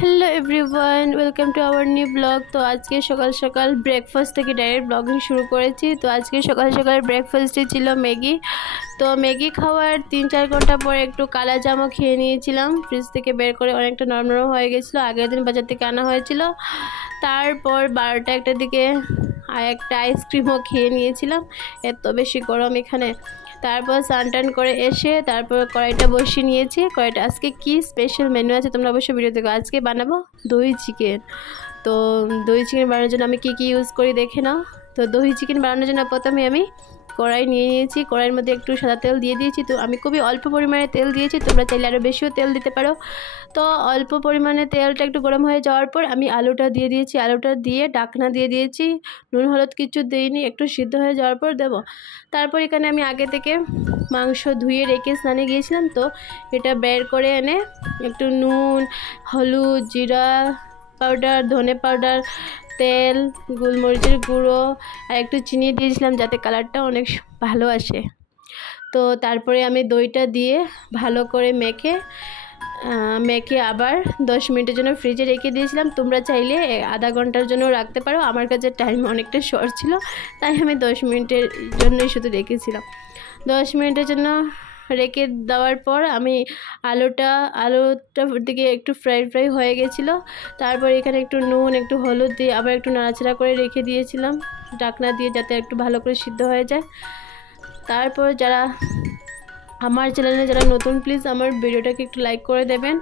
Hello everyone, welcome to our new blog. তো আজকে সকাল সকাল ব্রেকফাস্ট থেকে ডাইরেক্ট ব্লগিং শুরু করেছি। তো আজকে সকাল সকাল ব্রেকফাস্টে ছিল ম্যাগি। তো ম্যাগি খাওয়ার 3-4 ঘন্টা পরে একটু কালা জামও খেয়ে নিয়েছিলাম, ফ্রিজ থেকে বের করে অনেকটা নরম নরম হয়ে গেছিলো। আগের দিন বাজার থেকে আনা হয়েছিল। তারপর 12টা-1টার দিকে একটা আইসক্রিমও খেয়ে নিয়েছিলাম, এত বেশি গরম এখানে। তারপর স্নান করে এসে তারপর কড়াইটা বসিয়ে নিয়েছি। কড়াইটা আজকে কি স্পেশাল মেনু আছে তোমরা অবশ্যই ভিডিও দেখো। আজকে বানাবো দই চিকেন। তো দই চিকেন বানানোর জন্য আমি কি ইউজ করি দেখে নাও। তো দই চিকেন বানানোর জন্য প্রথমে আমি কড়াই নিয়ে নিয়েছি। কড়াইয়ের মধ্যে একটু সাদা তেল দিয়ে দিয়েছি। তো আমি খুবই অল্প পরিমাণে তেল দিয়েছি, তোমরা চাইলে আরও বেশিও তেল দিতে পারো। তো অল্প পরিমাণে তেলটা একটু গরম হয়ে যাওয়ার পর আমি আলুটা দিয়ে দিয়েছি। আলুটা দিয়ে ঢাকনা দিয়ে দিয়েছি, নুন হলুদ কিছু দিইনি, একটু সিদ্ধ হয়ে যাওয়ার পর দেবো। তারপর এখানে আমি আগে থেকে মাংস ধুয়ে রেখে স্নানে গিয়েছিলাম, তো এটা বের করে এনে একটু নুন, হলুদ, জিরা পাউডার, ধনে পাউডার, তেল, গোলমরিচের গুঁড়ো আর একটু চিনি দিয়েছিলাম যাতে কালারটা অনেক ভালো আসে। তো তারপরে আমি দইটা দিয়ে ভালো করে মেখে আবার 10 মিনিটের জন্য ফ্রিজে রেখে দিয়েছিলাম। তোমরা চাইলে আধা ঘন্টার জন্য রাখতে পারো। আমার কাছে টাইম অনেকটা শর্ট ছিল, তাই আমি 10 মিনিটের জন্যই শুধু রেখেছিলাম। 10 মিনিটের জন্য রেখে দেওয়ার পর আমি আলুটা দিকে একটু ফ্রাই হয়ে গেছিলো। তারপর এখানে একটু নুন, একটু হলুদ দিয়ে আবার একটু নাড়াচাড়া করে রেখে দিয়েছিলাম ঢাকনা দিয়ে, যাতে একটু ভালো করে সিদ্ধ হয়ে যায়। তারপর আমার চ্যানেলে যারা নতুন, প্লিজ আমার ভিডিওটাকে একটু লাইক করে দেবেন,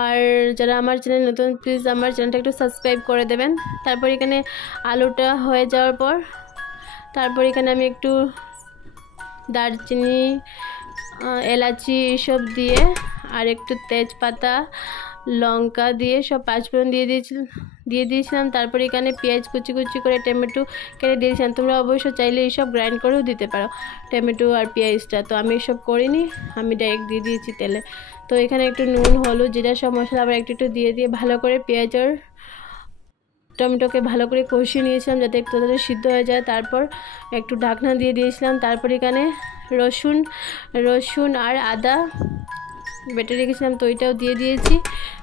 আর যারা আমার চ্যানেল নতুন প্লিজ আমার চ্যানেলটা একটু সাবস্ক্রাইব করে দেবেন। তারপর এখানে আলুটা হয়ে যাওয়ার পর তারপর এখানে আমি একটু দারচিনি, এলাচি এইসব দিয়ে আর একটু তেজপাতা, লঙ্কা দিয়ে সব পাঁচফোড়ন দিয়ে দিয়েছিলাম। তারপর এখানে পেঁয়াজ কুচি করে টমেটো কেটে দিয়েছিলাম। তোমরা অবশ্য চাইলে এইসব গ্রাইন্ড করেও দিতে পারো টমেটো আর পেঁয়াজটা, তো আমি এসব করিনি, আমি ডাইরেক্ট দিয়ে দিয়েছি তেলে। তো এখানে একটু নুন, হলুদ, জিরা সব মশলা আবার একটু দিয়ে ভালো করে পেঁয়াজ আর টমেটোকে ভালো করে কষিয়ে নিয়েছিলাম যাতে একটু তাড়াতাড়ি সিদ্ধ হয়ে যায়। তারপর একটু ঢাকনা দিয়ে দিয়েছিলাম। তারপর এখানে রসুন আর আদা বেটে রেখেছিলাম, তো ওইটাও দিয়ে দিয়েছি।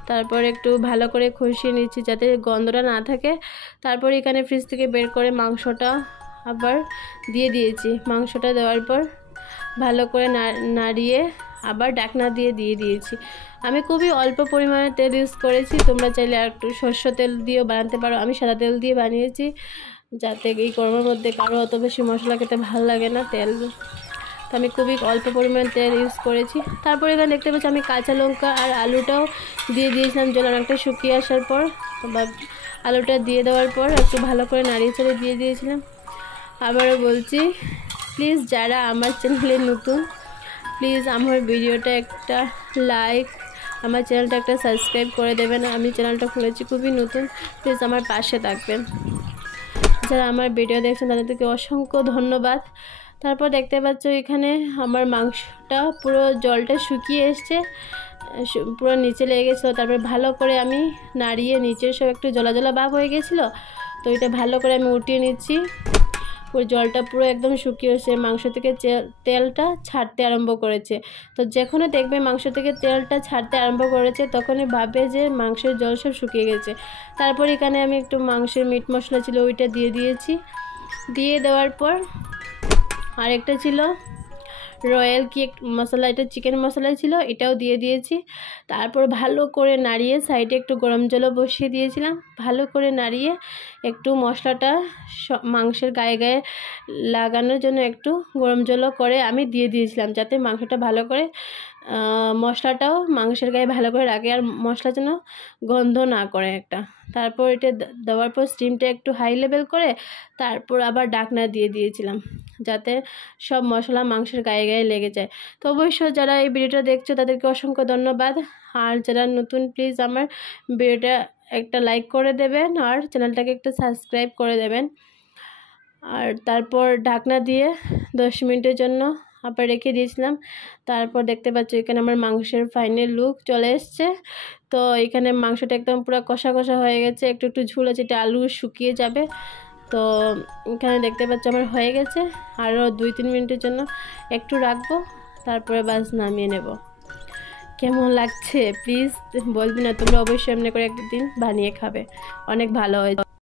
তারপর একটু ভালো করে কষিয়ে নিয়েছি যাতে গন্ধটা না থাকে। তারপর এখানে ফ্রিজ থেকে বের করে মাংসটা আবার দিয়ে দিয়েছি। মাংসটা দেওয়ার পর ভালো করে নাড়িয়ে আবার ঢাকনা দিয়ে দিয়েছি। আমি খুবই অল্প পরিমাণে তেল ইউজ করেছি, তোমরা চাইলে আর একটু সরষে তেল দিয়েও বানাতে পারো। আমি সাদা তেল দিয়ে বানিয়েছি যাতে এই গরমের মধ্যে কারো অত বেশি মশলা খেতে ভালো লাগে না তেল, তো আমি খুবই অল্প পরিমাণে তেল ইউজ করেছি। তারপর এখানে দেখতে পাচ্ছি আমি কাঁচা লঙ্কা আর আলুটাও দিয়ে দিয়েছিলাম জল অনেকটা শুকিয়ে আসার পর। আলুটা দিয়ে দেওয়ার পর একটু ভালো করে নাড়িয়ে চাড়িয়ে দিয়ে দিয়েছিলাম। আবারও বলছি, প্লিজ যারা আমার চ্যানেলে নতুন প্লিজ আমার ভিডিওটা একটা লাইক, আমার চ্যানেলটা একটা সাবস্ক্রাইব করে দেবেন। আমি চ্যানেলটা খুলেছি খুবই নতুন, প্লিজ আমার পাশে থাকবেন। যারা আমার ভিডিও দেখছেন তাদেরকে অসংখ্য ধন্যবাদ। তারপর দেখতে পাচ্ছ এখানে আমার মাংসটা পুরো জলটা শুকিয়ে এসছে, পুরো নিচে লেগে গেছিলো। তারপর ভালো করে আমি নাড়িয়ে নিচের সব একটু জলা ভাব হয়ে গেছিলো, তো এটা ভালো করে আমি উঠিয়ে নিচ্ছি। ওই জলটা পুরো একদম শুকিয়ে এসে মাংস থেকে তেলটা ছাড়তে আরম্ভ করেছে। তো যখনই দেখবে মাংস থেকে তেলটা ছাড়তে আরম্ভ করেছে তখনই ভাবে যে মাংসের জল সব শুকিয়ে গেছে। তারপর এখানে আমি একটু মাংসের মিট মশলা ছিল ওইটা দিয়ে দিয়েছি। দিয়ে দেওয়ার পর আরেকটা ছিল রয়্যাল কেক মশলা, এটা চিকেন মশলা ছিল, এটাও দিয়ে দিয়েছি। তারপর ভালো করে নাড়িয়ে সাইডে একটু গরম জলও বসিয়ে দিয়েছিলাম। ভালো করে নাড়িয়ে একটু মশলাটা মাংসের গায়ে লাগানোর জন্য একটু গরম জলও করে আমি দিয়ে দিয়েছিলাম যাতে মাংসটা ভালো করে মশলাটাও মাংসের গায়ে ভালো করে লাগে আর মশলা যেন গন্ধ না করে একটা। তারপর এটা দেওয়ার পর স্টিমটা একটু হাই লেভেল করে তারপর আবার ঢাকনা দিয়ে দিয়েছিলাম যাতে সব মশলা মাংসের গায়ে লেগে যায়। তো অবশ্যই যারা এই ভিডিওটা দেখছো তাদেরকে অসংখ্য ধন্যবাদ, আর যারা নতুন প্লিজ আমার ভিডিওটা একটা লাইক করে দেবেন আর চ্যানেলটাকে একটু সাবস্ক্রাইব করে দেবেন। আর তারপর ঢাকনা দিয়ে 10 মিনিটের জন্য আবার রেখে দিয়েছিলাম। তারপর দেখতে পাচ্ছ এখানে আমার মাংসের ফাইনাল লুক চলে এসছে। তো এখানে মাংসটা একদম পুরো কষা হয়ে গেছে, একটু ঝুল আছে, এটা আলু শুকিয়ে যাবে। তো এখানে দেখতে পাচ্ছ আমার হয়ে গেছে, আরও 2-3 মিনিটের জন্য একটু রাখবো, তারপরে বাস নামিয়ে নেব। কেমন লাগছে প্লিজ বলবি না, তোমরা অবশ্যই এমনি করে একদিন বানিয়ে খাবে, অনেক ভালো হয়।